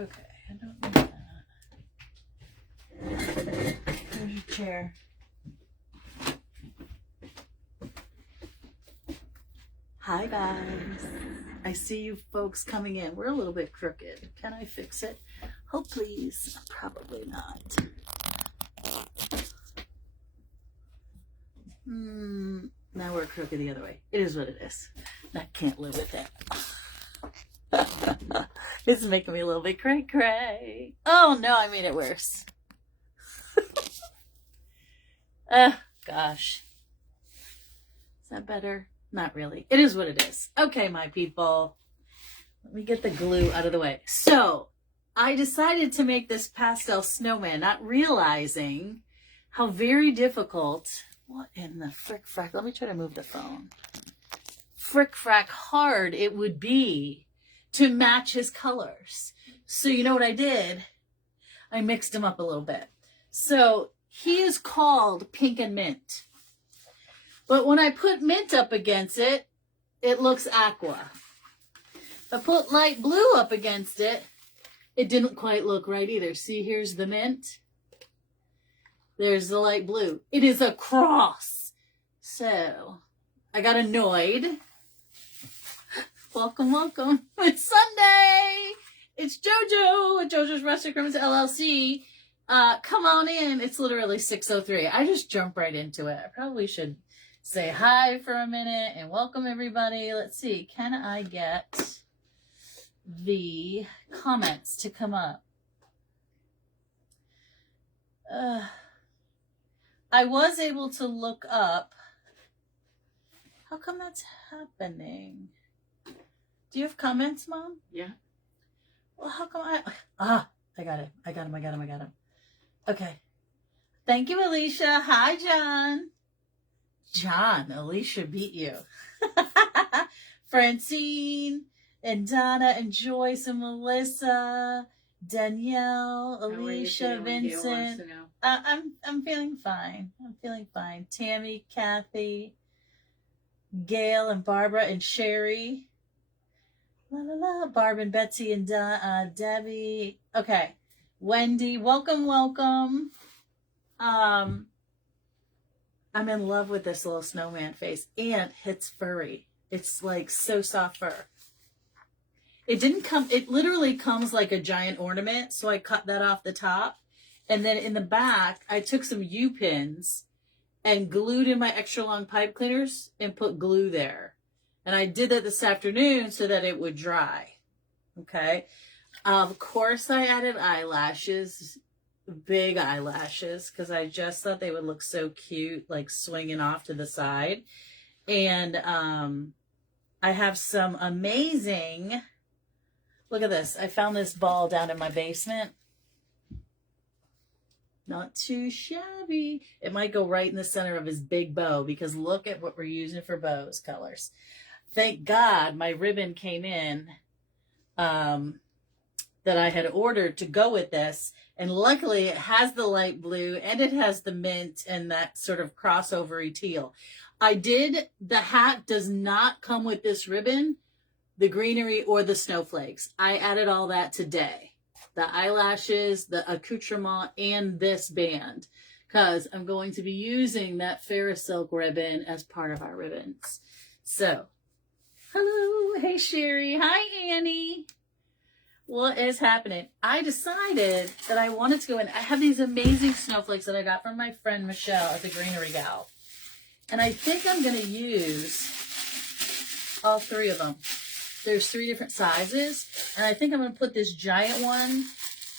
Okay, I don't need that. There's your chair. Hi guys. I see you folks coming in. We're a little bit crooked. Can I fix it? Oh please. Probably not. Now we're crooked the other way. It is what it is. I can't live with it. It's making me a little bit cray cray. Oh no, I made it worse. Gosh. Is that better? Not really. It is what it is. Okay, my people. Let me get the glue out of the way. So, I decided to make this pastel snowman, not realizing how very difficult. What in the frick frack? Let me try to move the phone. Frick frack hard it would be to match his colors. So you know what I did? I mixed them up a little bit. So he is called Pink and Mint. But when I put mint up against it, it looks aqua. If I put light blue up against it, it didn't quite look right either. See, here's the mint. There's the light blue. It is a cross. So I got annoyed. Welcome, welcome. It's Sunday. It's JoJo at JoJo's Restaurants LLC. Come on in. It's literally 6:03. I just jumped right into it. I probably should say hi for a minute and welcome everybody. Let's see. Can I get the comments to come up? I was able to look up. How come that's happening? Do you have comments, Mom? Yeah. Well, how come I got it. I got him. Okay. Thank you, Alicia. Hi, John. John, Alicia beat you. Francine and Donna and Joyce and Melissa, Danielle, Alicia, Vincent. I'm feeling fine. Tammy, Kathy, Gail and Barbara and Sherry. La la la. Barb and Betsy and Debbie. Okay. Wendy, welcome. I'm in love with this little snowman face, and it's furry. It's like so soft fur. It literally comes like a giant ornament, so I cut that off the top. And then in the back, I took some U-pins and glued in my extra long pipe cleaners and put glue there. And I did that this afternoon so that it would dry. Okay. Of course, I added eyelashes, big eyelashes, because I just thought they would look so cute, like swinging off to the side. And I have some amazing, look at this. I found this ball down in my basement. Not too shabby. It might go right in the center of his big bow, because look at what we're using for bows colors. Thank God my ribbon came in that I had ordered to go with this. And luckily it has the light blue and it has the mint and that sort of crossover-y teal. The hat does not come with this ribbon, the greenery, or the snowflakes. I added all that today. The eyelashes, the accoutrement, and this band. Because I'm going to be using that Ferris silk ribbon as part of our ribbons. So, hello. Hey, Sherry. Hi, Annie. What is happening? I decided that I wanted to go in. I have these amazing snowflakes that I got from my friend Michelle at the Greenery Gal. And I think I'm going to use all three of them. There's 3 different sizes. And I think I'm going to put this giant one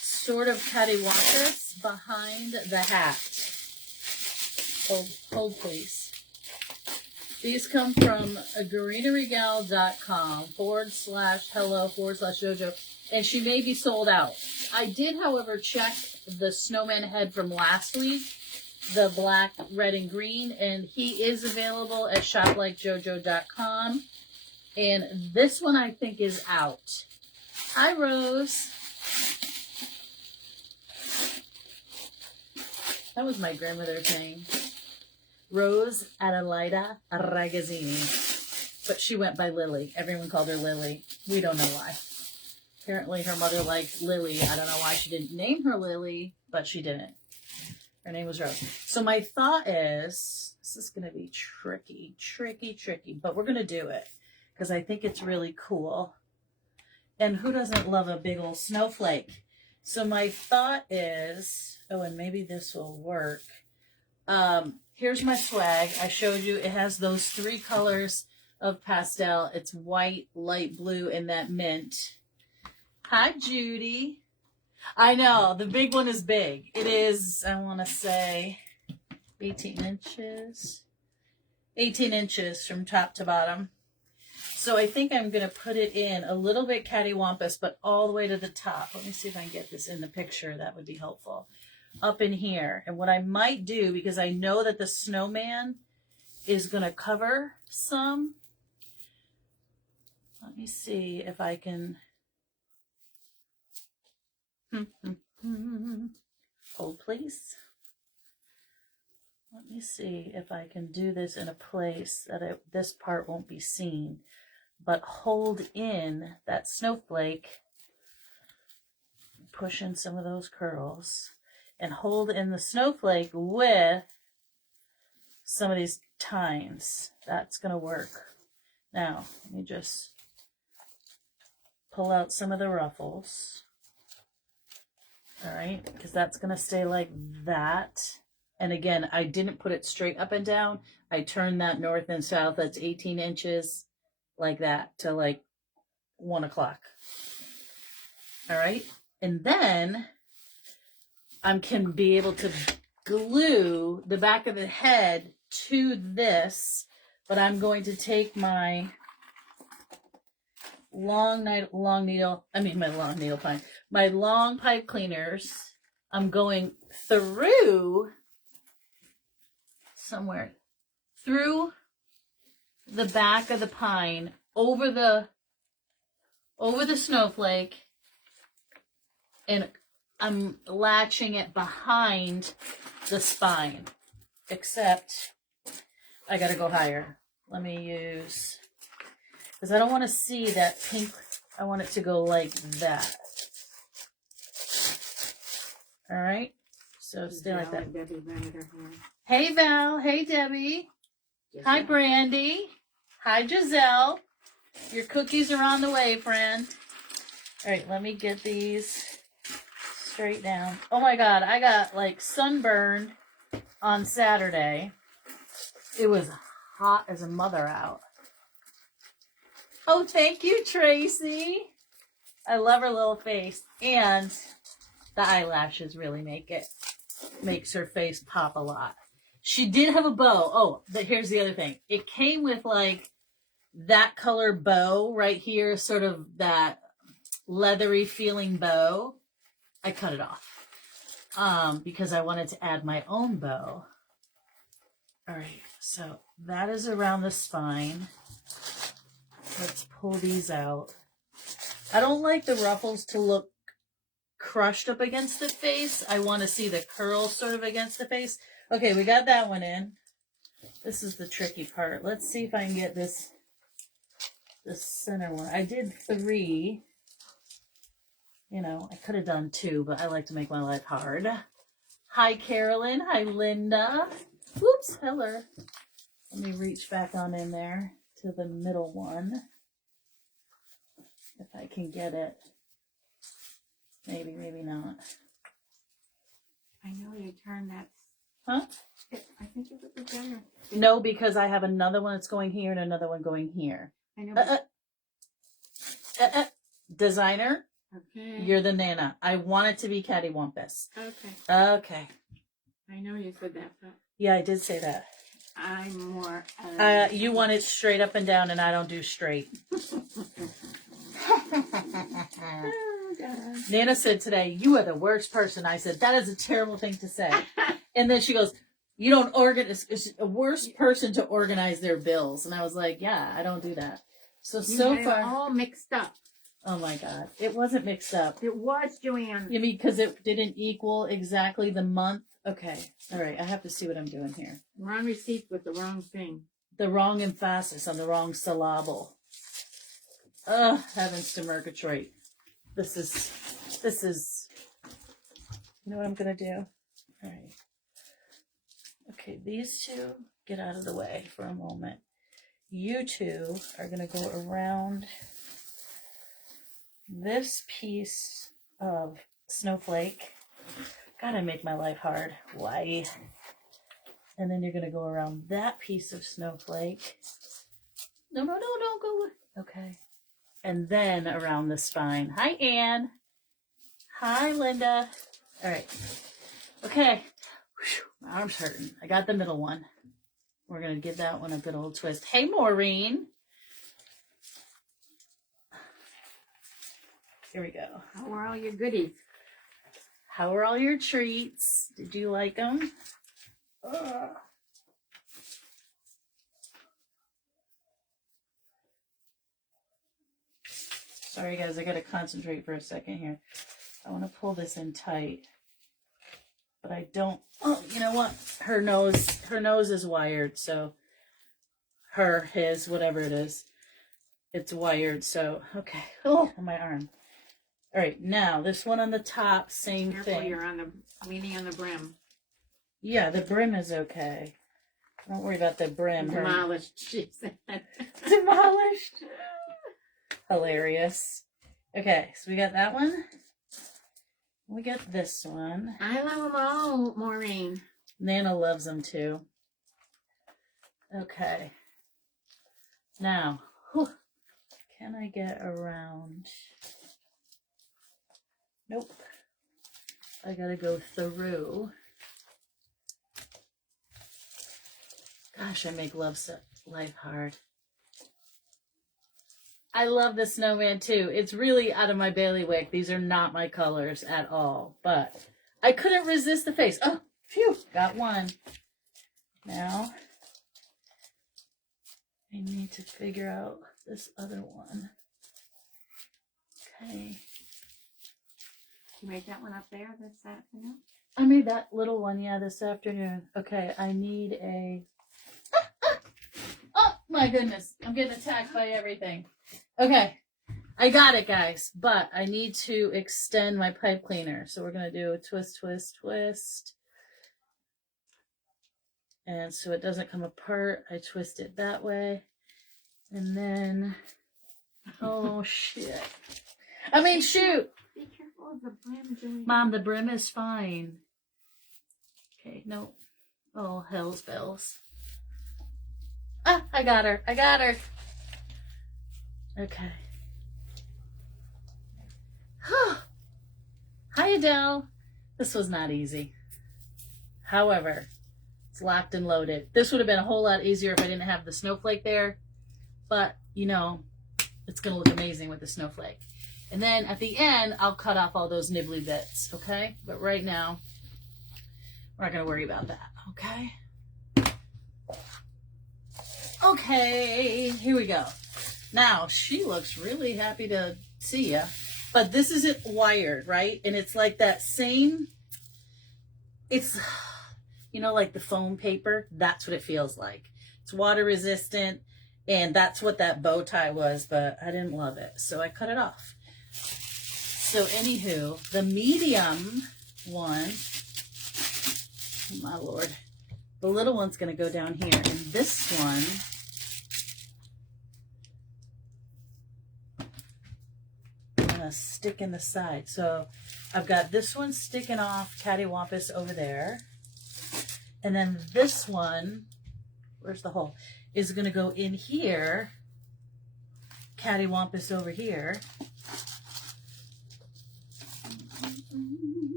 sort of cattywampus behind the hat. Hold please. These come from greenerygal.com /hello/JoJo. And she may be sold out. I did, however, check the snowman head from last week, the black, red, and green, and he is available at shoplikejojo.com. And this one I think is out. Hi, Rose. That was my grandmother's name. Rose Adelaida Ragazzini. But she went by Lily. Everyone called her Lily. We don't know why. Apparently her mother liked Lily. I don't know why she didn't name her Lily, but she didn't. Her name was Rose. So my thought is, this is going to be tricky, but we're going to do it because I think it's really cool. And who doesn't love a big old snowflake? So my thought is, oh, and maybe this will work. Here's my swag. I showed you it has those 3 colors of pastel. It's white, light blue, and that mint. Hi, Judy. I know, the big one is big. It is, I want to say, 18 inches. 18 inches from top to bottom. So I think I'm going to put it in a little bit cattywampus, but all the way to the top. Let me see if I can get this in the picture. That would be helpful. Up in here. And what I might do, because I know that the snowman is going to cover some. Let me see if I can... Hold, please. Let me see if I can do this in a place that this part won't be seen, but hold in that snowflake, push in some of those curls, and hold in the snowflake with some of these tines. That's going to work. Now, let me just pull out some of the ruffles. All right, because that's going to stay like that. And again, I didn't put it straight up and down. I turned that north and south. That's 18 inches like that to like 1 o'clock. All right. And then I can be able to glue the back of the head to this, but I'm going to take my long pipe cleaners. I'm going through somewhere through the back of the pine over the snowflake, and I'm latching it behind the spine, except I gotta go higher. Let me use, because I don't want to see that pink. I want it to go like that. All right, so stay like that. Hey, Val. Hey, Debbie. Giselle. Hi, Brandy. Hi, Giselle. Your cookies are on the way, friend. All right, let me get these straight down. Oh, my God. I got, like, sunburned on Saturday. It was hot as a mother out. Oh, thank you, Tracy. I love her little face. And the eyelashes really makes her face pop a lot. She did have a bow. Oh, but here's the other thing. It came with like that color bow right here, sort of that leathery feeling bow. I cut it off because I wanted to add my own bow. All right, so that is around the spine. Let's pull these out. I don't like the ruffles to look crushed up against the face. I want to see the curls sort of against the face. Okay, we got that one in. This is the tricky part. Let's see if I can get this center one. I did 3. You know, I could have done 2, but I like to make my life hard. Hi, Carolyn. Hi, Linda. Whoops, hello. Let me reach back on in there to the middle one. If I can get it. Maybe, maybe not. I know you turned that. Huh? I think it would be better. No, because I have another one that's going here and another one going here. I know. Designer, Okay. you're the Nana. I want it to be cattywampus. Okay. Okay. I know you said that, but Yeah, I did say that. I'm more. You want it straight up and down, and I don't do straight. Nana said today, you are the worst person. I said, that is a terrible thing to say. And then she goes, you don't organize, it's a worst person to organize their bills. And I was like, yeah, I don't do that. So had it far, all mixed up. oh my God, it wasn't mixed up. It was, Joanne. You mean because it didn't equal exactly the month? Okay, all right, I have to see what I'm doing here. Wrong receipt with the wrong thing. The wrong emphasis on the wrong syllable. Ugh, heavens to Murgatroyd. This is, you know what I'm going to do? All right. Okay, these two, get out of the way for a moment. You two are going to go around this piece of snowflake. Gotta make my life hard. Why? And then you're going to go around that piece of snowflake. No, don't go. Okay. And then around the spine. Hi, Anne. Hi, Linda. All right. Okay. Whew, my arm's hurting. I got the middle one. We're going to give that one a good old twist. Hey, Maureen. Here we go. How are all your goodies? How are all your treats? Did you like them? Ugh. Sorry, guys. I got to concentrate for a second here. I want to pull this in tight. But I don't. Oh, you know what? Her nose is wired. So his, whatever it is. It's wired. So, okay. Oh, my arm. All right, now this one on the top, same Careful, thing. you're leaning on the brim. Yeah, the brim is okay. Don't worry about the brim. Demolished, she said. Demolished. Hilarious. Okay, so we got that one. We got this one. I love them all, Maureen. Nana loves them too. Okay. Now, can I get around? Nope. I gotta go through. Gosh, I make life hard. I love the snowman too. It's really out of my bailiwick. These are not my colors at all. But I couldn't resist the face. Oh, phew. Got one. Now, I need to figure out this other one. Okay. You made that one up there this afternoon? I made that little one, yeah, this afternoon. Okay, I need a... Oh, my goodness. I'm getting attacked by everything. Okay, I got it, guys. But I need to extend my pipe cleaner. So we're going to do a twist, twist, twist. And so it doesn't come apart. I twist it that way. And then... Oh, shit. I mean, shoot. Be careful of the brim, Julie. Mom, the brim is fine. Okay, no. Oh, hell's bells. Ah, I got her. I got her. Okay. Hi, Adele. This was not easy. However, it's locked and loaded. This would have been a whole lot easier if I didn't have the snowflake there. But, you know, it's going to look amazing with the snowflake. And then at the end, I'll cut off all those nibbly bits, okay? But right now, we're not going to worry about that, okay? Okay, here we go. Now, she looks really happy to see ya. But this isn't wired, right? And it's like that same, it's, you know, like the foam paper. That's what it feels like. It's water resistant. And that's what that bow tie was, but I didn't love it. So I cut it off. So anywho, the medium one, oh my Lord, the little one's going to go down here. And this one, I'm going to stick in the side. So I've got this one sticking off cattywampus over there. And then this one, where's the hole, is going to go in here, cattywampus over here.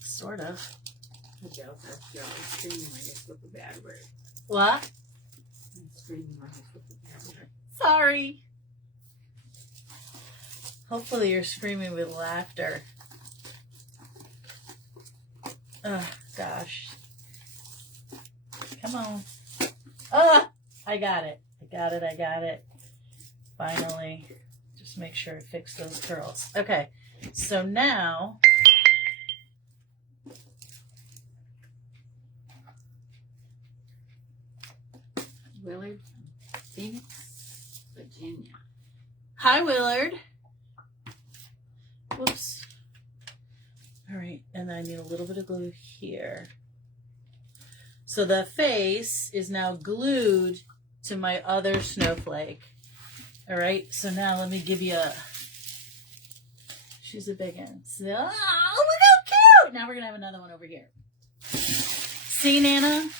Sort of. Adele says, "Joe, I'm screaming when you slip a bad word." What? I'm screaming when you slip a bad word. Sorry. Hopefully you're screaming with laughter. gosh. Come on. Ah, I got it. I got it. Finally. Just make sure I fix those curls. Okay. So now Willard, Phoenix, Virginia. Hi, Willard. Whoops. All right, and then I need a little bit of glue here. So the face is now glued to my other snowflake. All right, so now let me give you a, she's a big one. So, oh, look how cute. Now we're gonna have another one over here. See, Nana?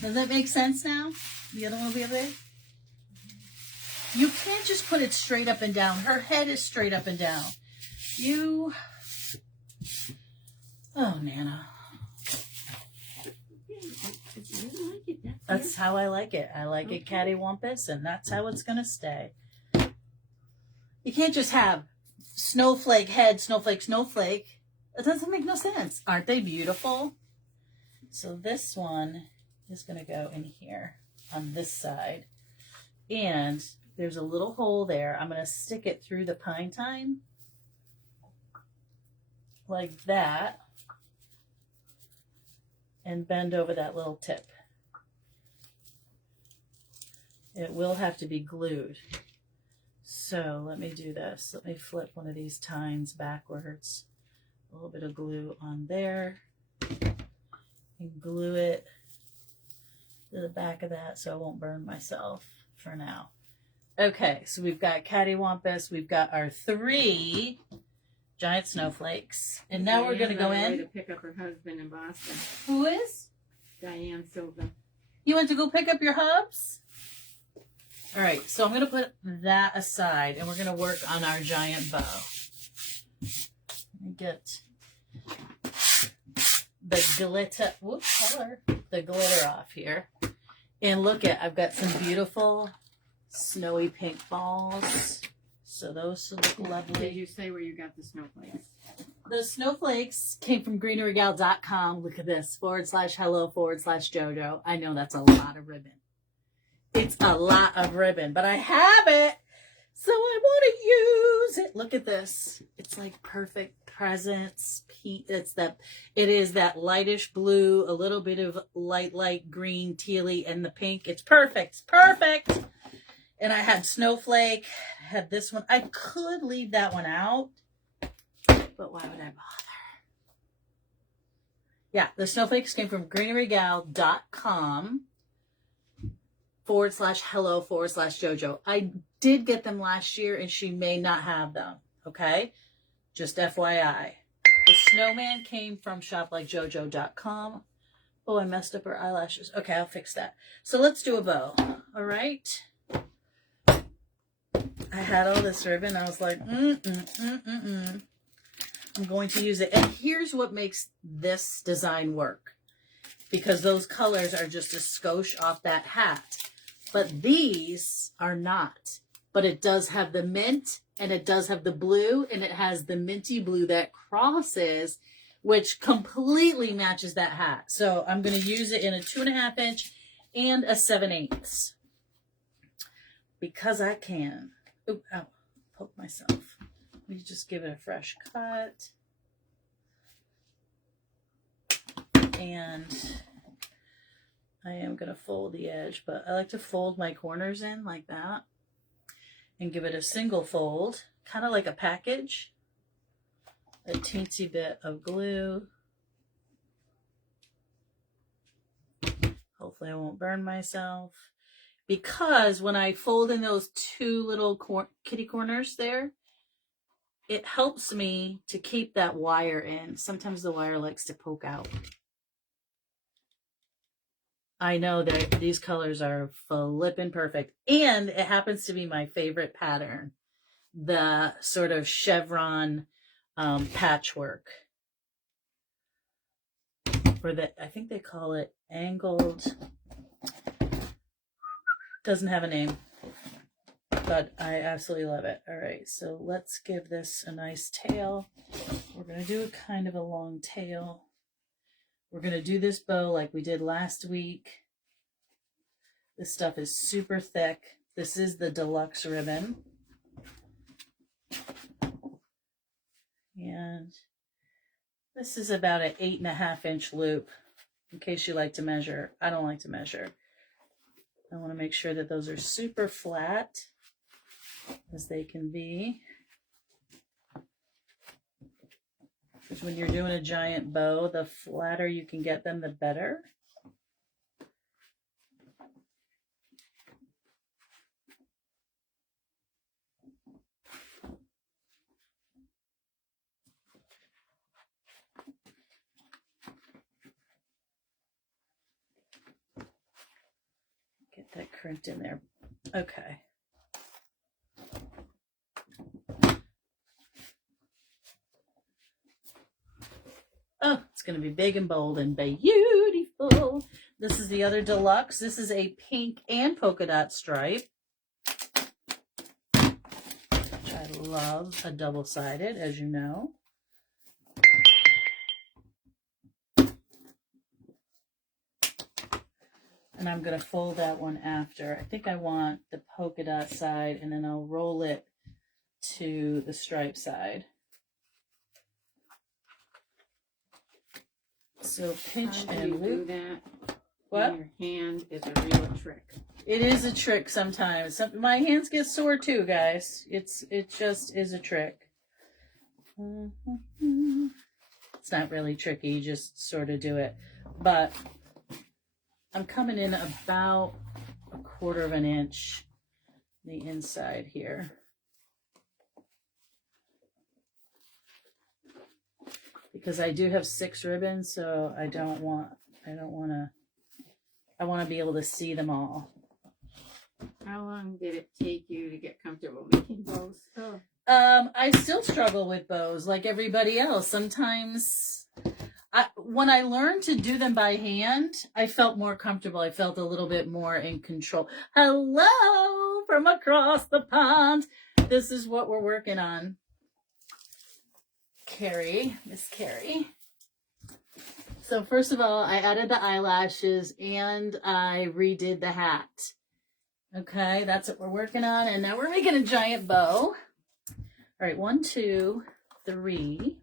Does that make sense now? The other one will be over there. You can't just put it straight up and down. Her head is straight up and down. You, oh, Nana. That's how I like it. I like it cattywampus, and that's how it's going to stay. You can't just have snowflake head, snowflake, snowflake. It doesn't make no sense. Aren't they beautiful? So this one is going to go in here on this side. And there's a little hole there. I'm going to stick it through the pine time. Like that. And bend over that little tip. It will have to be glued. So let me do this. Let me flip one of these tines backwards. A little bit of glue on there. And glue it to the back of that so I won't burn myself for now. Okay, so we've got cattywampus. We've got our 3 giant snowflakes. And now we're going to go in. To pick up her husband in Boston. Who is? Diane Silva. You went to go pick up your hubs? All right, so I'm going to put that aside, and we're going to work on our giant bow. Let me get the glitter, the glitter off here. And look at, I've got some beautiful snowy pink balls. So those look lovely. Did you say where you got the snowflakes? The snowflakes came from greenerygal.com. Look at this, /hello/JoJo. I know that's a lot of ribbon. It's a lot of ribbon, but I have it, so I want to use it. Look at this. It's like perfect presents. It is that lightish blue, a little bit of light green, tealy, and the pink. It's perfect. It's perfect. And I had snowflake. I had this one. I could leave that one out, but why would I bother? Yeah, the snowflakes came from greenerygal.com. /hello/JoJo. I did get them last year and she may not have them. Okay. Just FYI. The snowman came from shoplikejojo.com. Oh, I messed up her eyelashes. Okay, I'll fix that. So let's do a bow. All right. I had all this ribbon. I was like, I'm going to use it. And here's what makes this design work. Because those colors are just a skosh off that hat. But these are not. But it does have the mint, and it does have the blue, and it has the minty blue that crosses, which completely matches that hat. So I'm going to use it in a 2.5 inch and a 7/8. Because I can. Oop, ow, poke myself. Let me just give it a fresh cut. And I am going to fold the edge, but I like to fold my corners in like that and give it a single fold, kind of like a package. A teensy bit of glue. Hopefully I won't burn myself. Because when I fold in those 2 little kitty corners there, it helps me to keep that wire in. Sometimes the wire likes to poke out. I know that these colors are flippin' perfect. And it happens to be my favorite pattern. The sort of chevron patchwork. For the, I think they call it angled. Doesn't have a name. But I absolutely love it. All right, so let's give this a nice tail. We're going to do a kind of a long tail. We're going to do this bow like we did last week. This stuff is super thick. This is the deluxe ribbon. And this is about an 8.5 inch loop, in case you like to measure. I don't like to measure. I want to make sure that those are super flat as they can be. Because when you're doing a giant bow, the flatter you can get them, the better. Get that crimped in there. Okay. Oh, it's going to be big and bold and beautiful. This is the other deluxe. This is a pink and polka dot stripe, which I love, a double-sided, as you know. And I'm going to fold that one after. I think I want the polka dot side, and then I'll roll it to the stripe side. So pinch and loop. Do that? What? Your hand is a real trick. It is a trick sometimes. My hands get sore too, guys. It just is a trick. It's not really tricky. You just sort of do it. But I'm coming in about 1/4 inch the inside here. Because I do have 6 ribbons, so I want to be able to see them all. How long did it take you to get comfortable making bows? Oh. I still struggle with bows like everybody else. Sometimes when I learned to do them by hand, I felt more comfortable. I felt a little bit more in control. Hello from across the pond. This is what we're working on. Miss Carrie. So first of all, I added the eyelashes and I redid the hat. Okay, that's what we're working on. And now we're making a giant bow. All right, 1, 2, 3.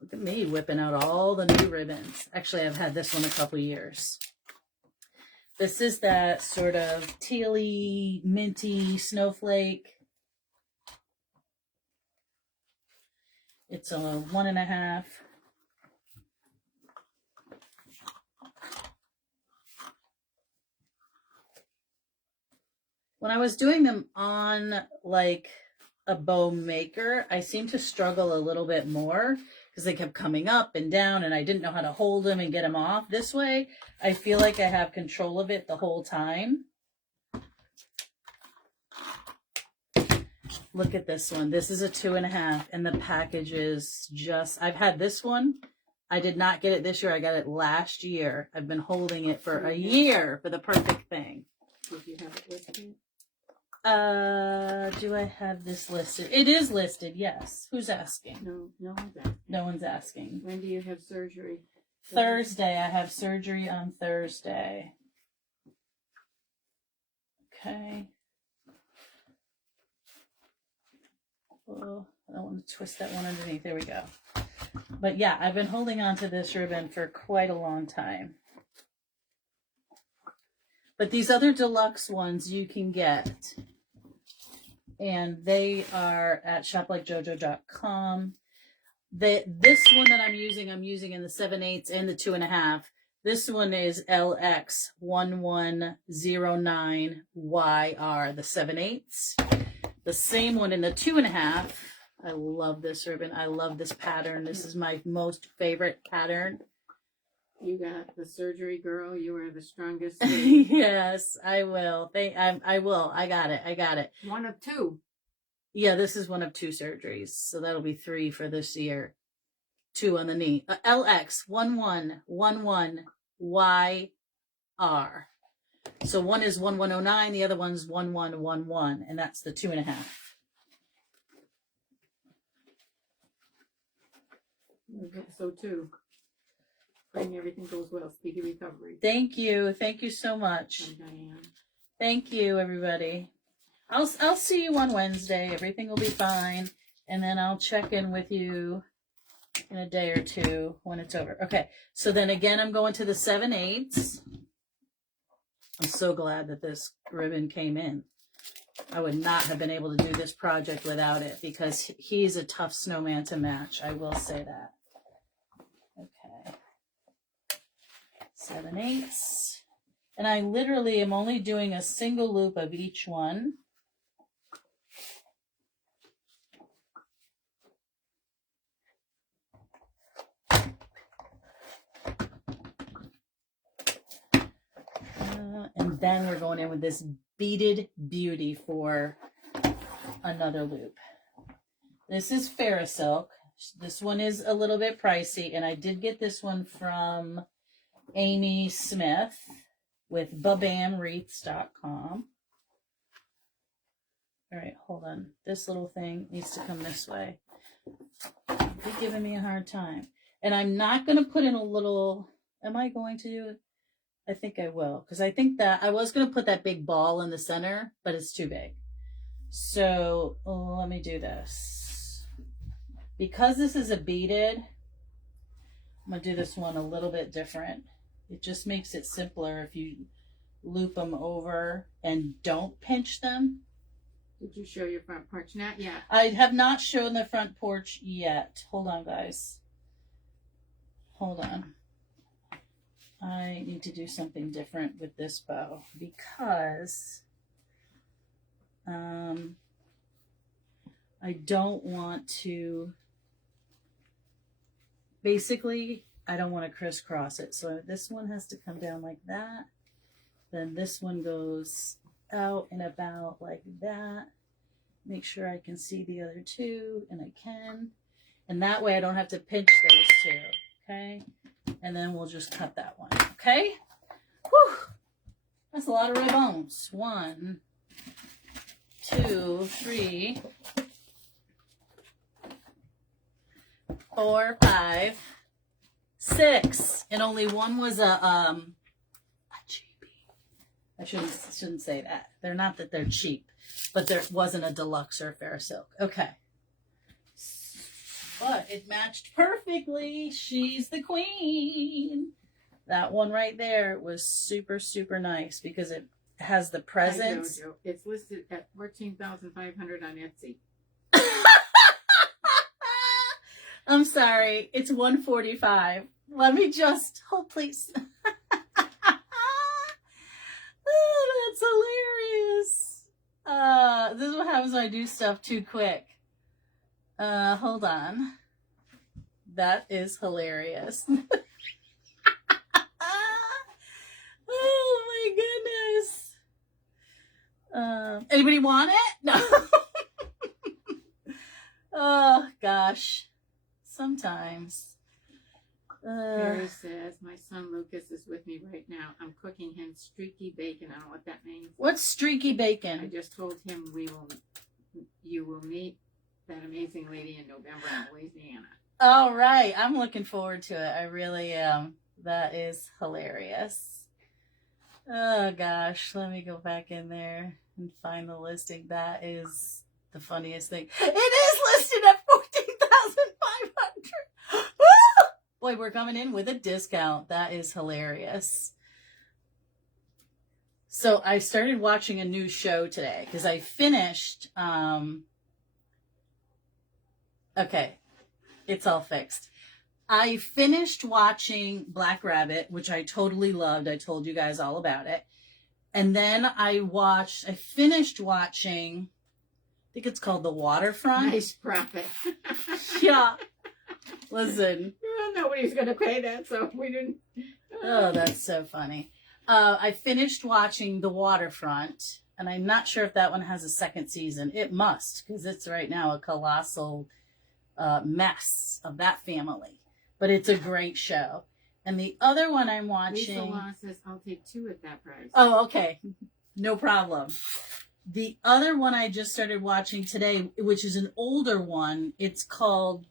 Look at me whipping out all the new ribbons. Actually, I've had this one a couple years. This is that sort of tealy, minty snowflake. It's a 1.5. When I was doing them on like a bow maker, I seemed to struggle a little bit more because they kept coming up and down and I didn't know how to hold them and get them off. This way, I feel like I have control of it the whole time. Look at this one. This is a 2.5 and the package is just, I've had this one. I did not get it this year. I got it last year. I've been holding it for a year for the perfect thing. So if you have it listed? Do I have this listed? It is listed, yes. Who's asking? No one's asking. No one's asking. When do you have surgery? Thursday. I have surgery on Thursday. Okay. Oh, I don't want to twist that one underneath. There we go. But yeah, I've been holding on to this ribbon for quite a long time. But these other deluxe ones you can get. And they are at shoplikejojo.com. This one that I'm using in the 7/8 and the 2.5. This one is LX1109YR, the 7/8. The same one in the 2.5. I love this ribbon. I love this pattern. This is my most favorite pattern. You got the surgery, girl. You are the strongest. Yes, I will. I will. I got it. 1 of 2. Yeah, this is 1 of 2 surgeries. So that'll be 3 for this year. 2 on the knee. LX1111YR. So one is 1109, the other one's 1111, and that's the 2.5. So 2. Praying everything goes well. Speedy recovery. Thank you. Thank you so much. From Diane. Thank you, everybody. I'll see you on Wednesday. Everything will be fine. And then I'll check in with you in a day or two when it's over. Okay. So then again, I'm going to the 7/8. I'm so glad that this ribbon came in. I would not have been able to do this project without it because he's a tough snowman to match. I will say that. Okay. 7/8. And I literally am only doing a single loop of each one. And then we're going in with this beaded beauty for another loop. This is Ferrosilk. This one is a little bit pricey, and I did get this one from Amy Smith with babamwreaths.com. All right, hold on. This little thing needs to come this way. You're giving me a hard time. And I'm not going to put in a little, am I going to do it? I think I will, because I think that I was going to put that big ball in the center, but it's too big. So let me do this. Because this is a beaded, I'm going to do this one a little bit different. It just makes it simpler if you loop them over and don't pinch them. Did you show your front porch? Not yet. I have not shown the front porch yet. Hold on, guys. Hold on. I need to do something different with this bow because I don't want to, basically, I don't want to crisscross it. So this one has to come down like that. Then this one goes out and about like that. Make sure I can see the other two, and I can. And that way I don't have to pinch those two, okay? And then we'll just cut that one, okay? Whew! That's a lot of ribbons. 1, 2, 3, 4, 5, 6. And only one was a cheapie. I shouldn't say that. They're not that they're cheap, but there wasn't a deluxe or Ferrosilk. Okay. But it matched perfectly. She's the queen. That one right there was super, super nice because it has the presents. It's listed at $14,500 on Etsy. I'm sorry. It's $145. Let me just hold, please. Oh, that's hilarious. This is what happens when I do stuff too quick. Hold on. That is hilarious. Oh my goodness. Anybody want it? No. Oh gosh. Sometimes. Mary says, my son Lucas is with me right now. I'm cooking him streaky bacon. I don't know what that means. What's streaky bacon? I just told him you will meet that amazing lady in November in Louisiana. All right. I'm looking forward to it. I really am. That is hilarious. Oh, gosh. Let me go back in there and find the listing. That is the funniest thing. It is listed at $14,500. Boy, we're coming in with a discount. That is hilarious. So I started watching a new show today because I finished... Okay, it's all fixed. I finished watching Black Rabbit, which I totally loved. I told you guys all about it. And then I finished watching, I think it's called The Waterfront. Nice profit. Yeah. Listen. Well, nobody's going to pay that, so we didn't. Oh, that's so funny. I finished watching The Waterfront, and I'm not sure if that one has a second season. It must, because it's right now a colossal mess of that family. But it's a great show. And the other one I'm watching... Lisa Law says, I'll take 2 at that price. Oh, okay. No problem. The other one I just started watching today, which is an older one, it's called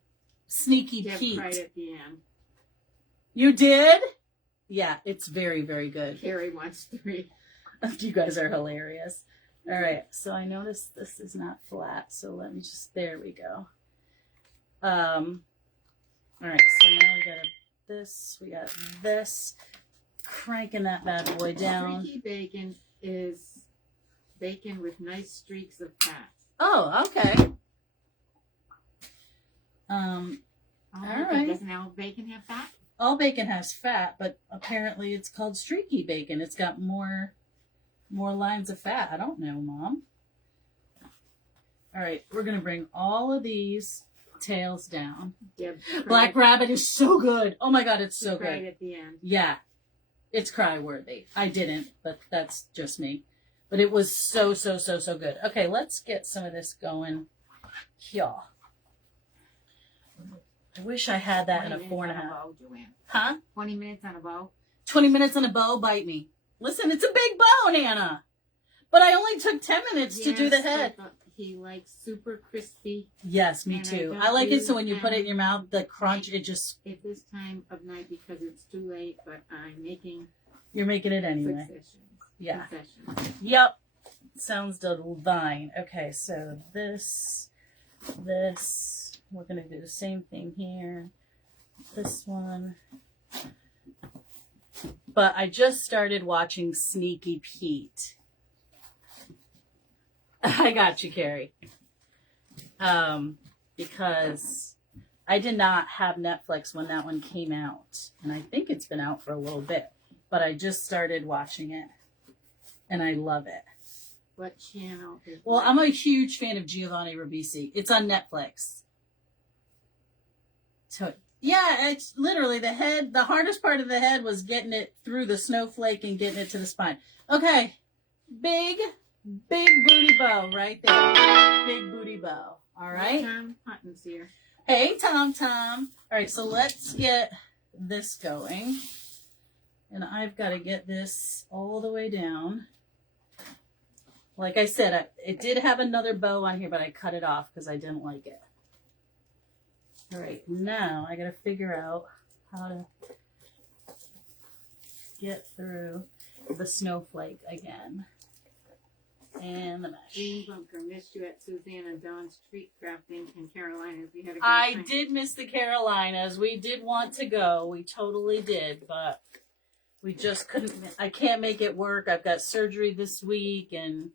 Sneaky Pete. Right at the end. You did? Yeah, it's very, very good. Carrie wants 3. You guys are hilarious. All right, so I noticed this is not flat, so let me just, there we go. All right, so now we got this, cranking that bad boy down. Streaky bacon is bacon with nice streaks of fat. Oh, okay. Oh, all right. Doesn't all bacon have fat? All bacon has fat, but apparently it's called streaky bacon. It's got more lines of fat. I don't know, Mom. All right, we're going to bring all of these tails down. Deb Black Rabbit is so good. Oh my God, it's she so cried good. at the end. Yeah, it's cry worthy. I didn't, but that's just me. But it was so, so, so, so good. Okay, let's get some of this going. Here. I wish I had that in a 4.5. Bow, Joanne. Huh? 20 minutes on a bow. 20 minutes on a bow, bite me. Listen, it's a big bow, Nana. But I only took 10 minutes to do the head. He likes super crispy. Yes, me too. I like it so when you put it in your mouth, the crunch, it just... At this time of night because it's too late, but I'm making... You're making it anyway. Yeah. Yep. Sounds divine. Okay, so this... We're going to do the same thing here. This one. But I just started watching Sneaky Pete. I got you, Carrie. Because I did not have Netflix when that one came out. And I think it's been out for a little bit. But I just started watching it. And I love it. What channel is Well, that? I'm a huge fan of Giovanni Ribisi. It's on Netflix. So, yeah, it's literally the head. The hardest part of the head was getting it through the snowflake and getting it to the spine. Okay. Big booty bow right there. Big booty bow. All right. Tom Hutton's here. Hey, Tom. All right, so let's get this going. And I've got to get this all the way down. Like I said, it did have another bow on here, but I cut it off because I didn't like it. All right, now I got to figure out how to get through the snowflake again. And the mesh. Jean Bunker missed you at Suzanne and Dawn's treat crafting in Carolinas. We had a great I time. did miss the Carolinas. We did want to go. We totally did, but we just couldn't. I can't make it work. I've got surgery this week, and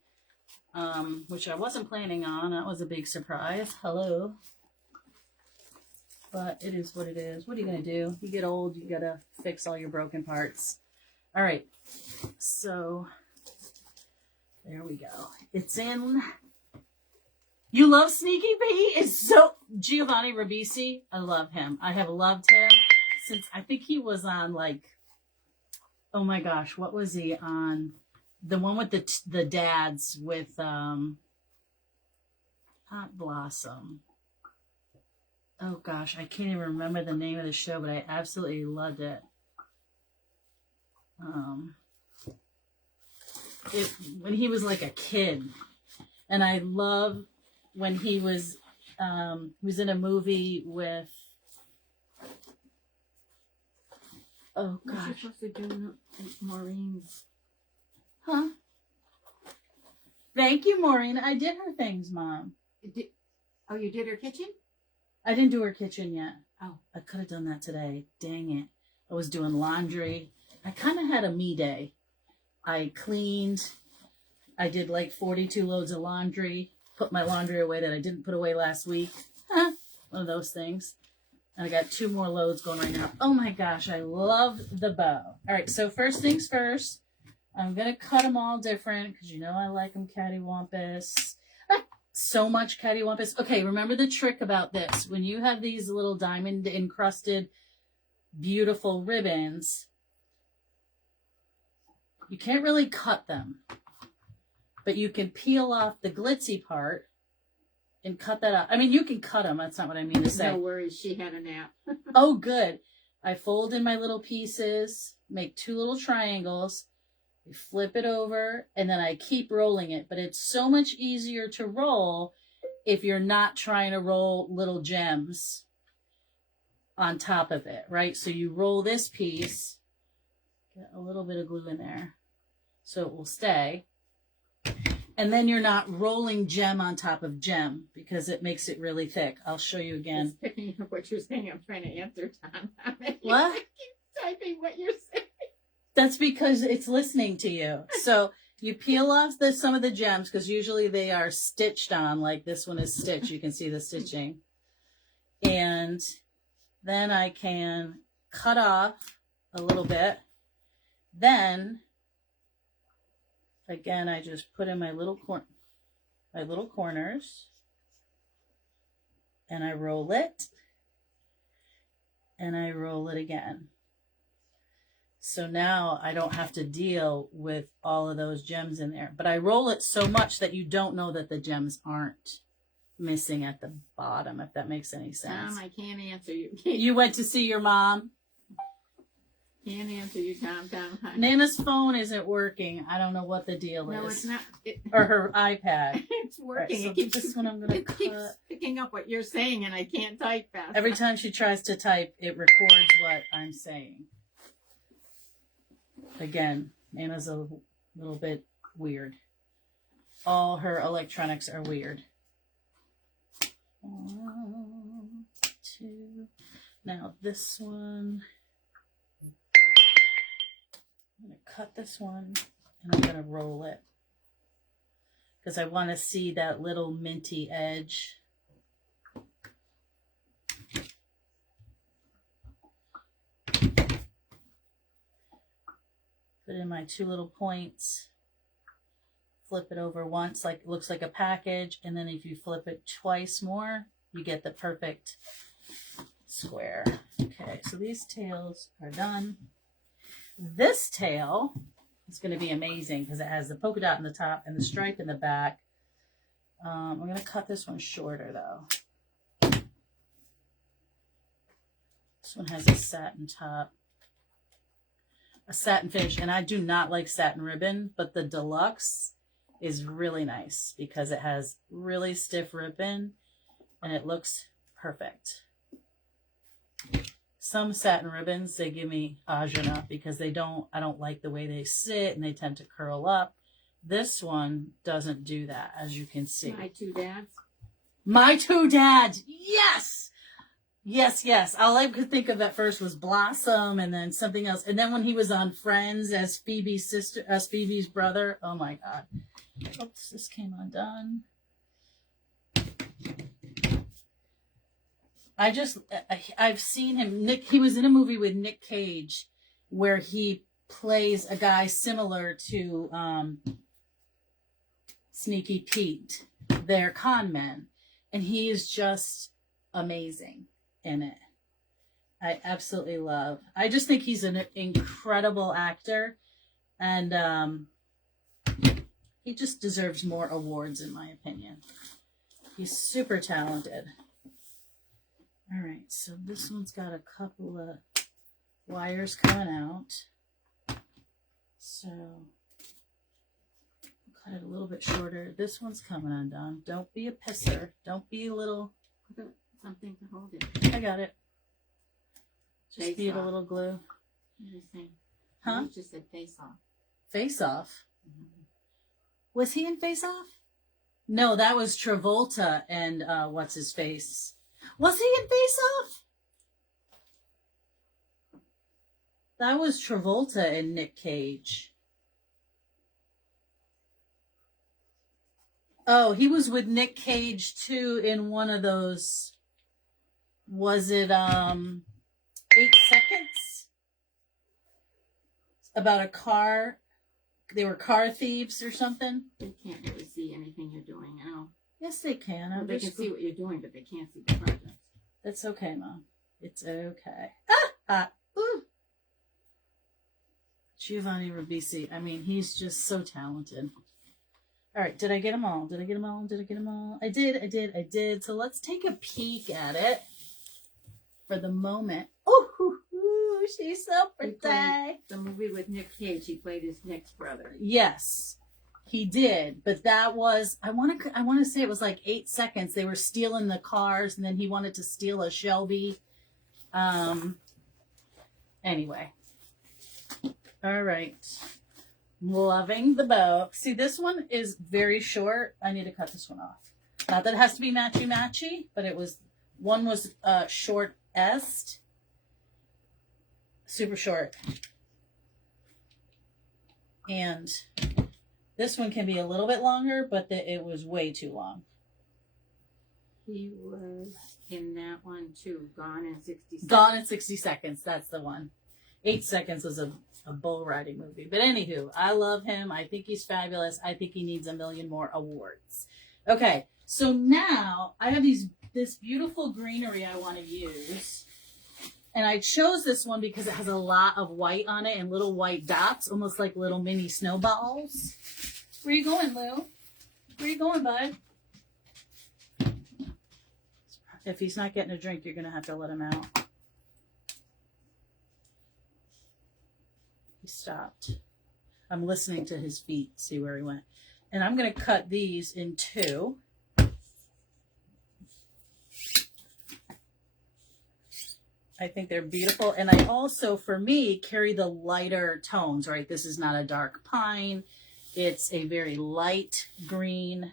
which I wasn't planning on. That was a big surprise. Hello. But it is what it is. What are you going to do? You get old, you got to fix all your broken parts. All right. So, there we go. It's in. You love Sneaky Pete? It's so... Giovanni Ribisi. I love him. I have loved him since... I think he was on, like... Oh, my gosh. What was he on? The one with the dads with... Not Blossom. Oh gosh, I can't even remember the name of the show, but I absolutely loved it. When he was like a kid, and I love when he was in a movie with. Oh gosh, what you supposed to do, Maureen? Huh? Thank you, Maureen. I did her things, Mom. Oh, you did her kitchen? I didn't do her kitchen yet. Oh. I could have done that today. Dang it. I was doing laundry. I kind of had a me day. I cleaned. I did like 42 loads of laundry. Put my laundry away that I didn't put away last week. One of those things. And I got 2 more loads going right now. Oh my gosh, I love the bow. All right, so first things first. I'm going to cut them all different because you know I like them cattywampus. So much cattywampus. Okay, remember the trick about this. When you have these little diamond encrusted beautiful ribbons, you can't really cut them. But you can peel off the glitzy part and cut that out. I mean, you can cut them. That's not what I mean to say. No worries. She had a nap. Oh, good. I fold in my little pieces, make 2 little triangles, flip it over, and then I keep rolling it. But it's so much easier to roll if you're not trying to roll little gems. on top of it, right? So you roll this piece, get a little bit of glue in there so it will stay. And then you're not rolling gem on top of gem because it makes it really thick. I'll show you again. Just picking up what you're saying. I'm trying to answer, Tom. What? I keep typing what you're saying. That's because it's listening to you. So you peel off some of the gems because usually they are stitched on, like this one is stitched. You can see the stitching. And then I can cut off a little bit. Then, again, I just put in my little corners. And I roll it. And I roll it again. So now I don't have to deal with all of those gems in there. But I roll it so much that you don't know that the gems aren't missing at the bottom, if that makes any sense. Tom, I can't answer you. You went to see your mom? Can't answer you, Tom. Nana's phone isn't working. I don't know what the deal is. No, it's not. Or her iPad. It's working. Right, so this one I'm going to cut. Keeps picking up what you're saying, and I can't type fast. Every time she tries to type, it records what I'm saying. Again, Nana's a little bit weird. All her electronics are weird. 1, 2. Now this one. I'm going to cut this one and I'm going to roll it because I want to see that little minty edge. Put in my 2 little points, flip it over once, like it looks like a package, and then if you flip it twice more, you get the perfect square. Okay, so these tails are done. This tail is going to be amazing because it has the polka dot in the top and the stripe in the back. I'm going to cut this one shorter though. This one has a satin top. A satin finish, and I do not like satin ribbon, but the deluxe is really nice because it has really stiff ribbon and it looks perfect. Some satin ribbons, they give me ajna because I don't like the way they sit and they tend to curl up. This one doesn't do that, as you can see. My 2 dads. My 2 dads, yes! Yes. All I could think of at first was Blossom and then something else. And then when he was on Friends as Phoebe's brother, oh my God. Oops, this came undone. I've seen him, he was in a movie with Nick Cage where he plays a guy similar to Sneaky Pete. They're con men. And he is just amazing in it. I absolutely love. I just think he's an incredible actor, and he just deserves more awards in my opinion. He's super talented. All right, so this one's got a couple of wires coming out. So cut it a little bit shorter. This one's coming undone. Don't be a pisser. Don't be a little. Something to hold it. I got it. Just beat a little glue. What are you saying? Huh? You just said face off. Face Off? Mm-hmm. Was he in Face Off? No, that was Travolta and what's his face? Was he in Face Off? That was Travolta and Nick Cage. Oh, he was with Nick Cage too in one of those. Was it 8 Seconds? About a car. They were car thieves or something. They can't really see anything you're doing, you know. Yes, they can. Well, they can see what you're doing, but they can't see the project. That's okay, Mom. It's okay. Giovanni Ribisi. I mean, he's just so talented. All right, did I get them all? Did I get them all? Did I get them all? I did. So let's take a peek at it for the moment. Oh, she's so pretty. The movie with Nick Cage, he played his Nick's brother. Yes, he did. But that was, I want to say it was like 8 seconds. They were stealing the cars, and then he wanted to steal a Shelby. Anyway. All right. Loving the bow. See, this one is very short. I need to cut this one off. Not that it has to be matchy, but one was short-est. Super short. And this one can be a little bit longer, but it was way too long. He was in that one too. Gone in 60 seconds. Gone in 60 seconds. That's the one. 8 seconds was a bull riding movie. But anywho, I love him. I think he's fabulous. I think he needs a million more awards. Okay, so now I have this beautiful greenery I want to use. And I chose this one because it has a lot of white on it and little white dots, almost like little mini snowballs. Where you going, Lou? Where you going, bud? If he's not getting a drink, you're going to have to let him out. He stopped. I'm listening to his feet, see where he went. And I'm going to cut these in two. I think they're beautiful. And I also, for me, carry the lighter tones, right? This is not a dark pine. It's a very light green.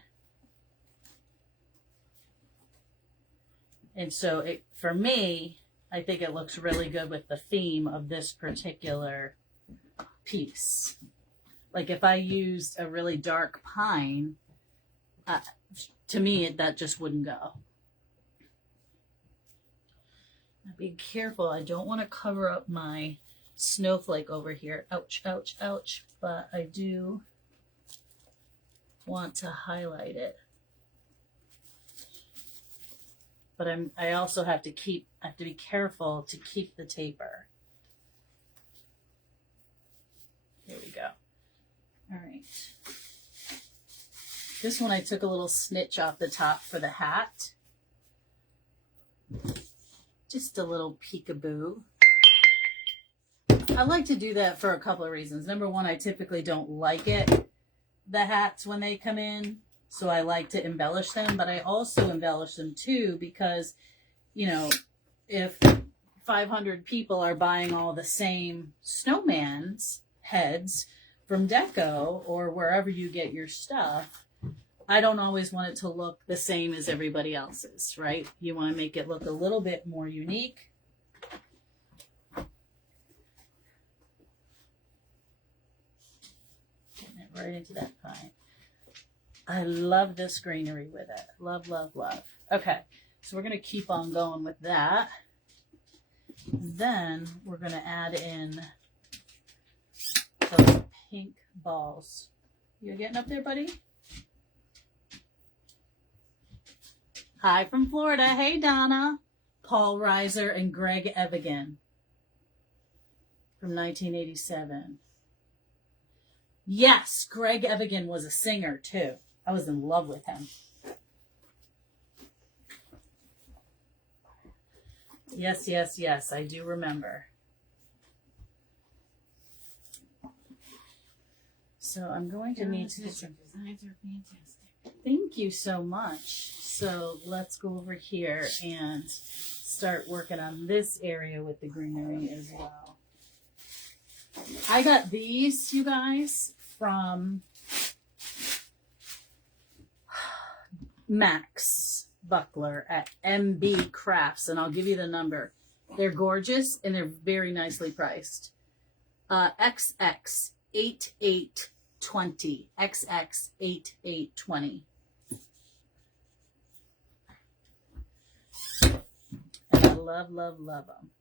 And so for me, I think it looks really good with the theme of this particular piece. Like if I used a really dark pine, to me, that just wouldn't go. Now be careful. I don't want to cover up my snowflake over here. Ouch, ouch, ouch. But I do want to highlight it. But I also have to be careful to keep the taper. There we go. All right. This one I took a little snitch off the top for the hat. Just a little peekaboo. I like to do that for a couple of reasons. Number one, I typically don't like the hats when they come in. So I like to embellish them, but I also embellish them too because, you know, if 500 people are buying all the same snowman's heads from Deco or wherever you get your stuff, I don't always want it to look the same as everybody else's, right? You want to make it look a little bit more unique. Getting it right into that pine. I love this greenery with it. Love, love, love. Okay, so we're going to keep on going with that. Then we're going to add in those pink balls. You getting up there, buddy? Hi from Florida. Hey, Donna. Paul Reiser and Greg Evigan from 1987. Yes, Greg Evigan was a singer, too. I was in love with him. Yes, yes, yes. I do remember. So I'm going to need to... Designs are fantastic. Thank you so much. So let's go over here and start working on this area with the greenery as well. I got these, you guys, from Max Buckler at MB Crafts, and I'll give you the number. They're gorgeous and they're very nicely priced. XX 8820. XX 8820. And I love, love, love them.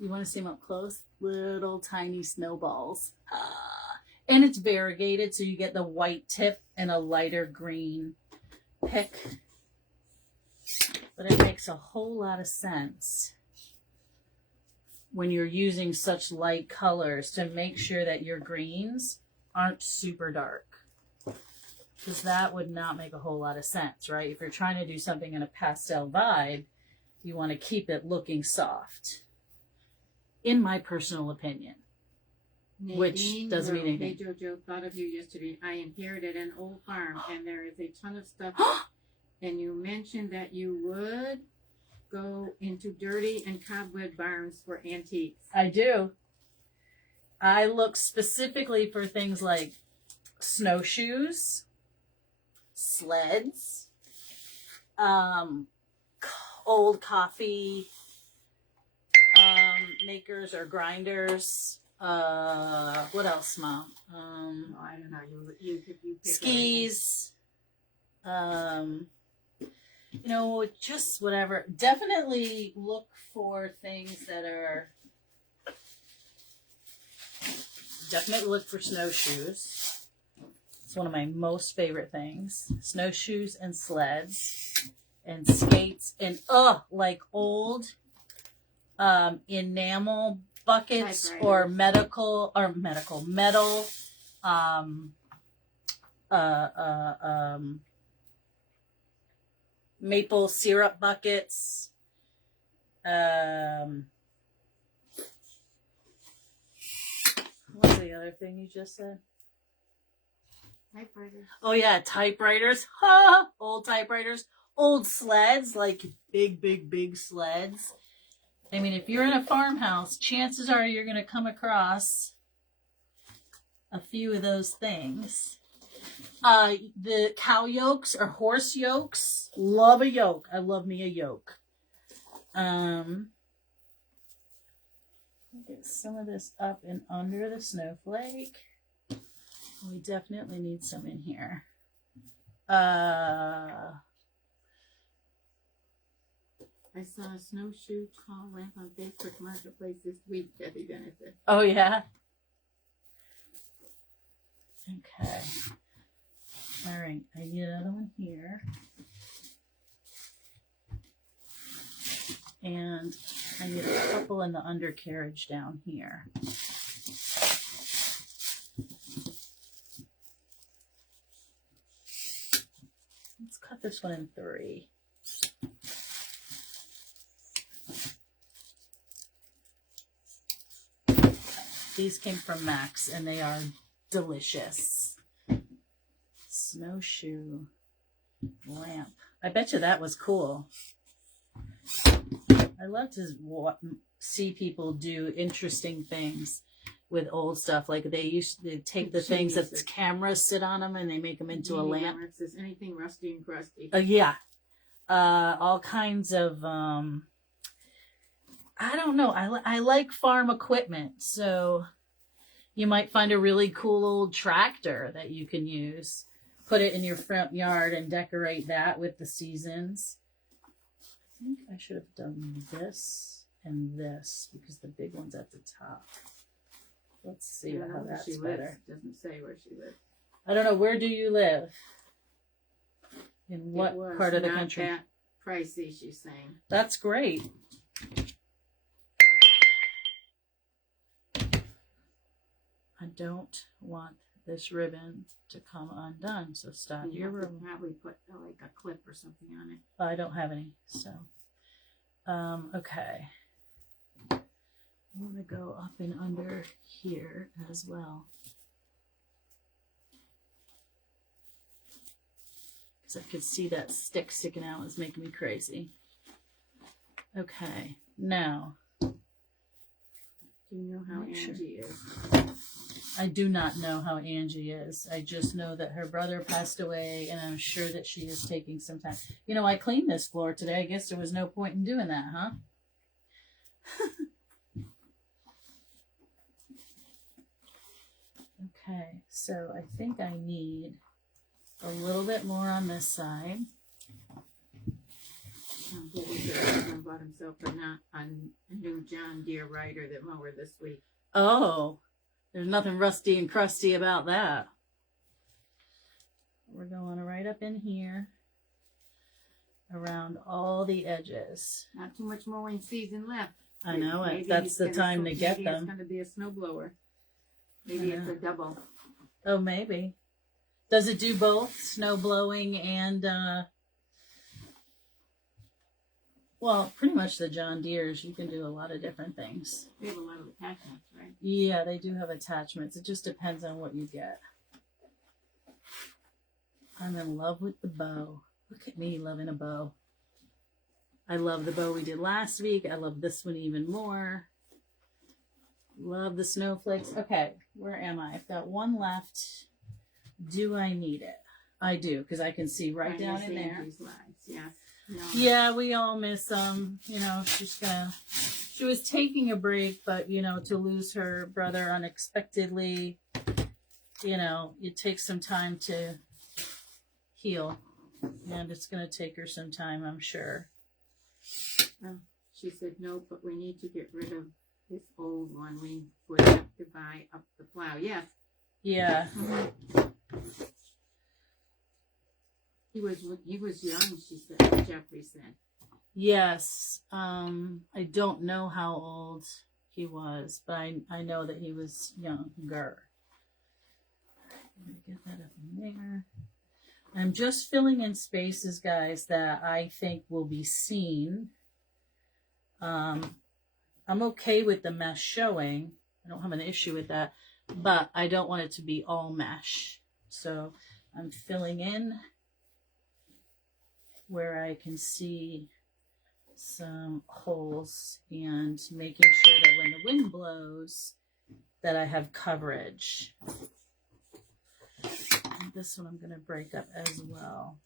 You want to see them up close? Little tiny snowballs. And it's variegated, so you get the white tip and a lighter green pick. But it makes a whole lot of sense when you're using such light colors to make sure that your greens aren't super dark. Because that would not make a whole lot of sense, right? If you're trying to do something in a pastel vibe, you want to keep it looking soft. In my personal opinion. Nadine Which doesn't mean anything. Hey Jojo, thought of you yesterday. I inherited an old farm and there is a ton of stuff. And you mentioned that you would go into dirty and cobweb barns for antiques? I do. I look specifically for things like snowshoes, sleds, old coffee makers or grinders. What else, Mom? Oh, I don't know. You pick Skis. Just whatever. Definitely look for things that are. Definitely look for snowshoes. It's one of my most favorite things. Snowshoes and sleds and skates and like old enamel buckets or metal maple syrup buckets. What's the other thing you just said? Typewriters. Oh yeah, typewriters. Ha! Old typewriters. Old sleds, like big sleds. I mean, if you're in a farmhouse, chances are you're going to come across a few of those things. The cow yokes or horse yokes. Love a yoke. I love me a yoke. Get some of this up and under the snowflake. We definitely need some in here. I saw a snowshoe tall lamp on Facebook Marketplace this week, Debbie Benefit. Oh, yeah? Okay. All right. I need another one here. And I need a couple in the undercarriage down here. Let's cut this one in 3. These came from Max, and they are delicious. Snowshoe lamp. I bet you that was cool. I love to see people do interesting things with old stuff. Like they used to take the things that cameras sit on them, and they make them into a lamp. Says anything rusty and crusty. Yeah. All kinds of... I don't know. I like farm equipment, so you might find a really cool old tractor that you can use. Put it in your front yard and decorate that with the seasons. I think I should have done this and this because the big one's at the top. Let's see how that's better. It doesn't say where she lives. I don't know. Where do you live? In what part of the country? That pricey, she's saying. That's great. I don't want this ribbon to come undone, so stop your ribbon. Probably put like a clip or something on it. I don't have any, so okay. I want to go up and under here as well, because I could see that stick sticking out. Was making me crazy. Okay, now. Do you know how Angie is? I do not know how Angie is. I just know that her brother passed away, and I'm sure that she is taking some time. You know, I cleaned this floor today. I guess there was no point in doing that, huh? Okay, so I think I need a little bit more on this side. Husband bought himself a new John Deere rider that mower this week. Oh, there's nothing rusty and crusty about that. We're going right up in here, around all the edges. Not too much mowing season left. I know it. That's the time to get them. Maybe it's going to be a snowblower. Maybe it's a double. Oh, maybe. Does it do both snow blowing and well, pretty much the John Deere's, you can do a lot of different things. They have a lot of attachments, right? Yeah, they do have attachments. It just depends on what you get. I'm in love with the bow. Look at me loving a bow. I love the bow we did last week. I love this one even more. Love the snowflakes. Okay, where am I? I've got one left. Do I need it? I do, because I can see right down in there. Yeah. No. Yeah, we all miss them. You know, she was taking a break, but, you know, to lose her brother unexpectedly, you know, it takes some time to heal. And it's going to take her some time, I'm sure. She said, no, but we need to get rid of this old one. We would have to buy up the plow. Yes. Yeah. He was young, she said, Jeffrey said. Yes. I don't know how old he was, but I know that he was younger. I'm going to get that up in there. I'm just filling in spaces, guys, that I think will be seen. I'm okay with the mesh showing. I don't have an issue with that, but I don't want it to be all mesh. So I'm filling in where I can see some holes and making sure that when the wind blows that I have coverage. And this one I'm going to break up as well.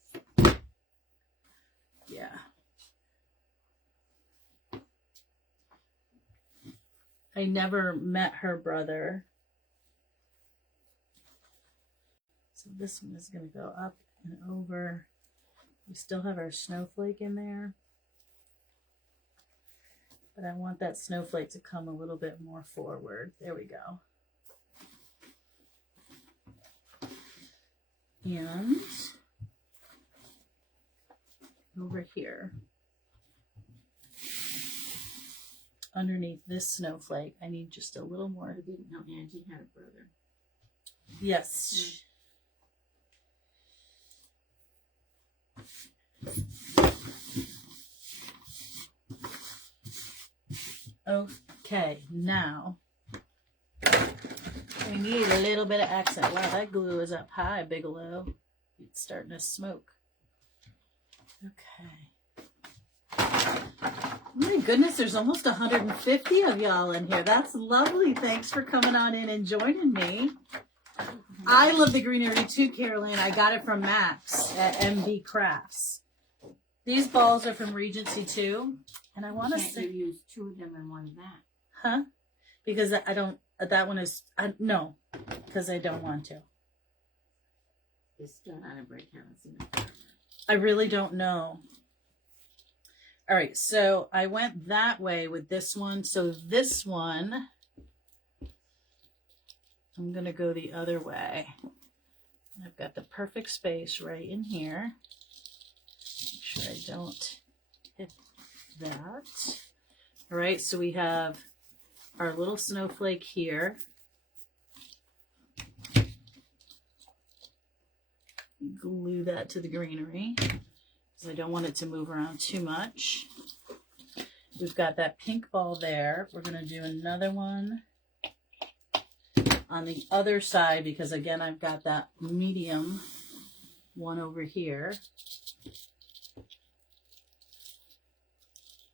Yeah. I never met her brother. So this one is going to go up and over. We still have our snowflake in there. But I want that snowflake to come a little bit more forward. There we go. And over here. Underneath this snowflake, I need just a little more. I didn't know Angie had a brother. Yes. Okay, now we need a little bit of accent. Wow, that glue is up high, Bigelow. It's starting to smoke. Okay. My goodness, there's almost 150 of y'all in here. That's lovely. Thanks for coming on in and joining me. I love the greenery too, Carolyn. I got it from Max at MB Crafts. These balls are from Regency too. And I want to say... you use two of them and one of that? Huh? Because I don't... That one is... no. Because I don't want to. It's still not a break. Haven't seen it. I really don't know. All right. So I went that way with this one. So this one... I'm going to go the other way. I've got the perfect space right in here. Make sure I don't hit that. All right, so we have our little snowflake here. Glue that to the greenery because I don't want it to move around too much. We've got that pink ball there. We're going to do another one on the other side because, again, I've got that medium one over here.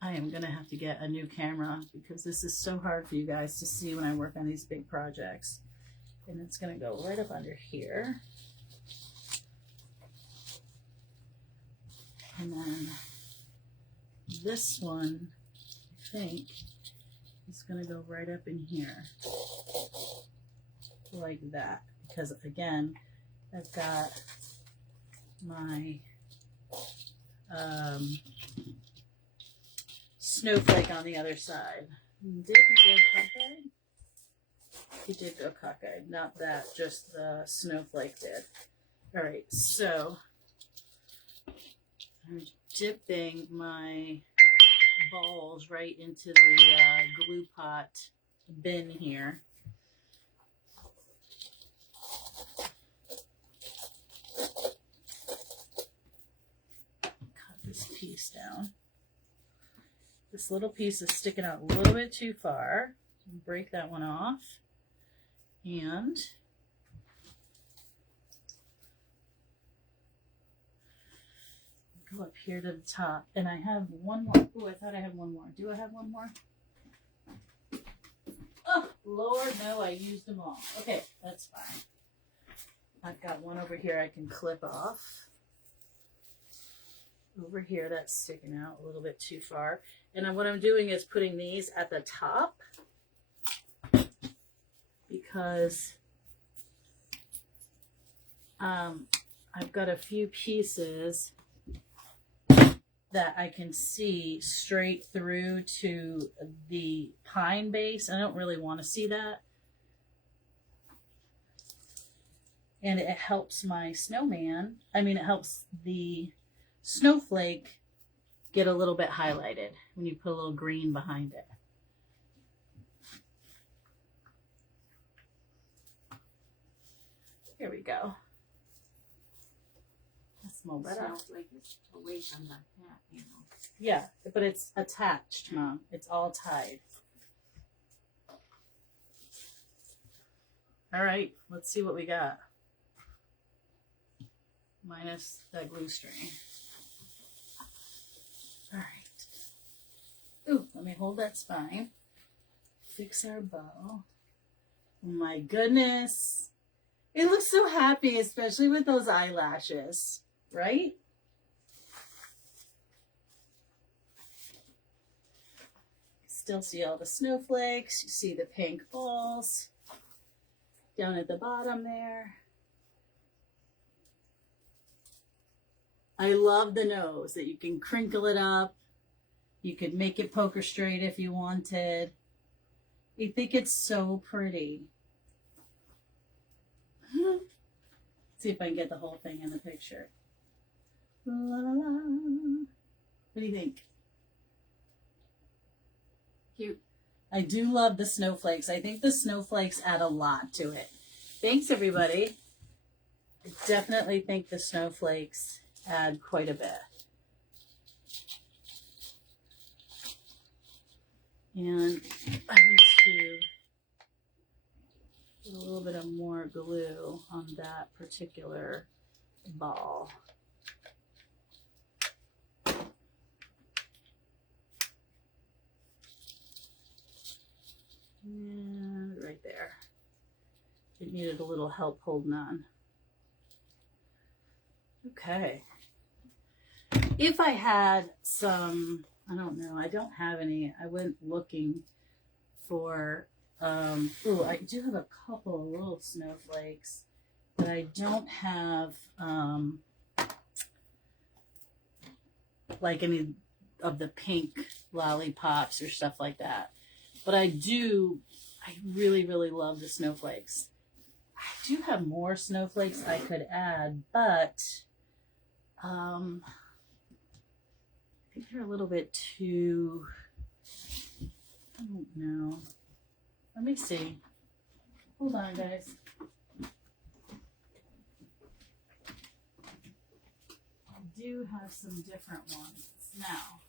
I am going to have to get a new camera because this is so hard for you guys to see when I work on these big projects. And it's going to go right up under here. And then this one, I think, is going to go right up in here. Like that. Because, again, I've got my... snowflake on the other side. Did he go cockeyed? He did go cockeyed. Not that, just the snowflake did. All right, so I'm dipping my balls right into the glue pot bin here. Cut this piece down. This little piece is sticking out a little bit too far. Break that one off. And go up here to the top. And I have one more. Oh, I thought I had one more. Do I have one more? Oh, Lord, no, I used them all. Okay, that's fine. I've got one over here I can clip off. Over here, that's sticking out a little bit too far. And what I'm doing is putting these at the top because I've got a few pieces that I can see straight through to the pine base. I don't really want to see that. And it helps my snowman. I mean, it helps the snowflake get a little bit highlighted when you put a little green behind it. Here we go. That's more better. Snowflake is away from the hat, you know. Yeah, but it's attached, Mom. It's all tied. All right, let's see what we got. Minus that glue string. All right. Ooh, let me hold that spine. Fix our bow. Oh my goodness. It looks so happy, especially with those eyelashes, right? Still see all the snowflakes. You see the pink balls down at the bottom there. I love the nose that you can crinkle it up. You could make it poker straight if you wanted. I think it's so pretty. See if I can get the whole thing in the picture. La, la, la. What do you think? Cute. I do love the snowflakes. I think the snowflakes add a lot to it. Thanks, everybody. I definitely think the snowflakes add quite a bit. And I need to put a little bit of more glue on that particular ball. And right there. It needed a little help holding on. Okay. If I had some, I don't know, I don't have any. I went looking for, oh, I do have a couple of little snowflakes, but I don't have, like any of the pink lollipops or stuff like that. But I really, really love the snowflakes. I do have more snowflakes I could add, but I think they're a little bit too, I don't know. Let me see. Hold on, guys. I do have some different ones now.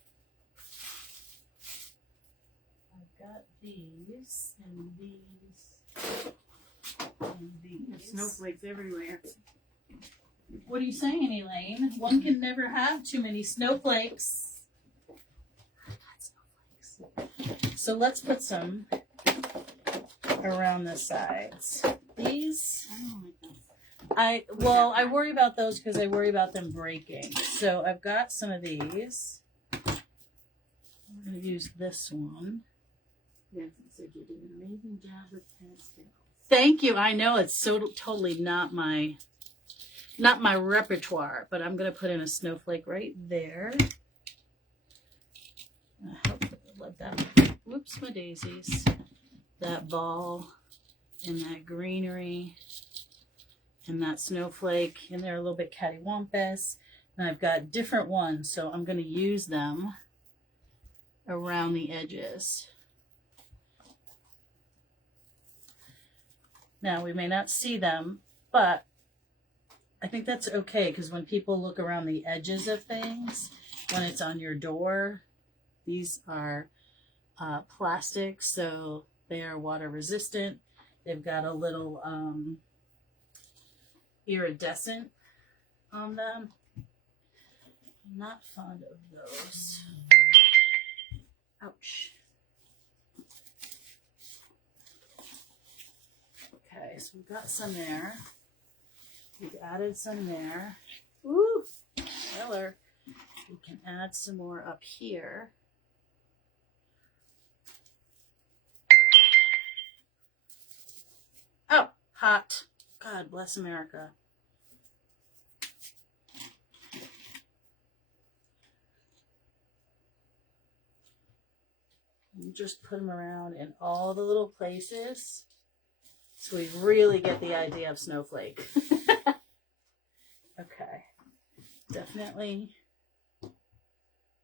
I've got these and these and these. There's snowflakes everywhere. What are you saying, Elaine? One can never have too many snowflakes. So let's put some around the sides. These, I worry about those because I worry about them breaking. So I've got some of these. I'm going to use this one. Yes, so you did an amazing job with Pastel. Thank you. I know it's so totally not my repertoire, but I'm going to put in a snowflake right there. I hope let that, whoops, my daisies. That ball and that greenery and that snowflake and they're a little bit cattywampus. And I've got different ones, so I'm going to use them around the edges. Now, we may not see them, but I think that's okay because when people look around the edges of things, when it's on your door, these are plastic, so they are water resistant. They've got a little iridescent on them. not fond of those. Ouch. Okay, so we've got some there. We've added some there. Ooh, Tyler. We can add some more up here. Oh, hot. God bless America. You just put them around in all the little places so we really get the idea of snowflake. Okay, definitely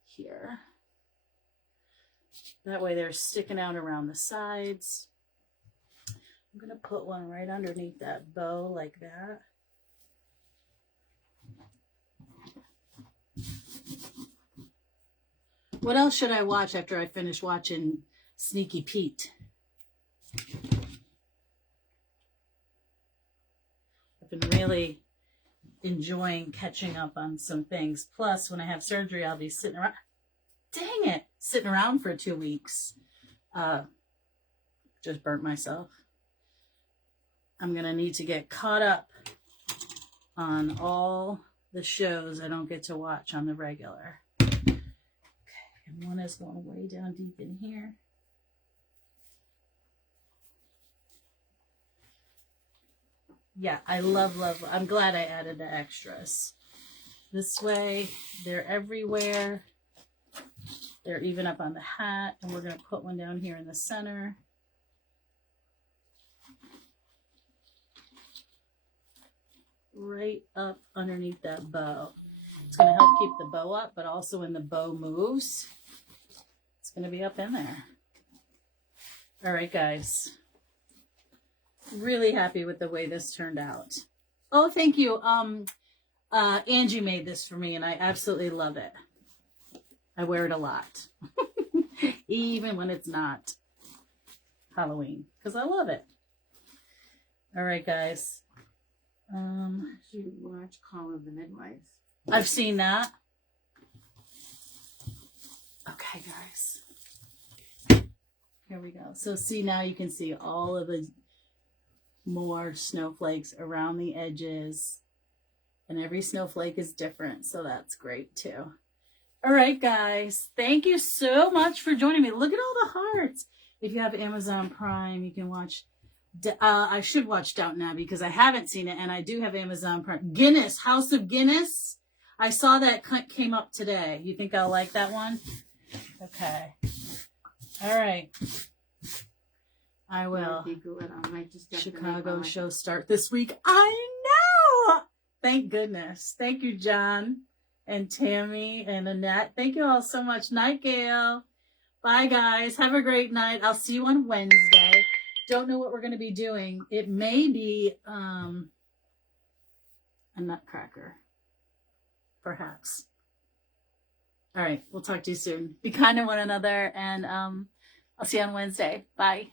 here. That way they're sticking out around the sides. I'm going to put one right underneath that bow like that. What else should I watch after I finish watching Sneaky Pete? I've been really enjoying catching up on some things. Plus, when I have surgery, I'll be sitting around. Dang it! Sitting around for 2 weeks. Just burnt myself. I'm going to need to get caught up on all the shows I don't get to watch on the regular. Okay, and one is going way down deep in here. Yeah, I love. I'm glad I added the extras. This way, they're everywhere. They're even up on the hat, and we're going to put one down here in the center. Right up underneath that bow. It's going to help keep the bow up, but also when the bow moves, it's going to be up in there. All right, guys. Really happy with the way this turned out. Oh, thank you. Angie made this for me, and I absolutely love it. I wear it a lot, even when it's not Halloween, because I love it. All right, guys. You watch Call of the Midwives. I've seen that. Okay, guys. Here we go. So see, now you can see all of the more snowflakes around the edges. And every snowflake is different, so that's great too. All right, guys. Thank you so much for joining me. Look at all the hearts. If you have Amazon Prime, you can watch... I should watch Downton Abbey because I haven't seen it, and I do have Amazon Prime. Guinness, House of Guinness. I saw that came up today. You think I'll like that one? Okay. All right. I will. Chicago show start this week. I know. Thank goodness. Thank you, John and Tammy and Annette. Thank you all so much. Night, Gail. Bye, guys. Have a great night. I'll see you on Wednesday. Don't know what we're going to be doing. It may be a nutcracker. Perhaps. All right. We'll talk to you soon. Be kind to one another, and I'll see you on Wednesday. Bye.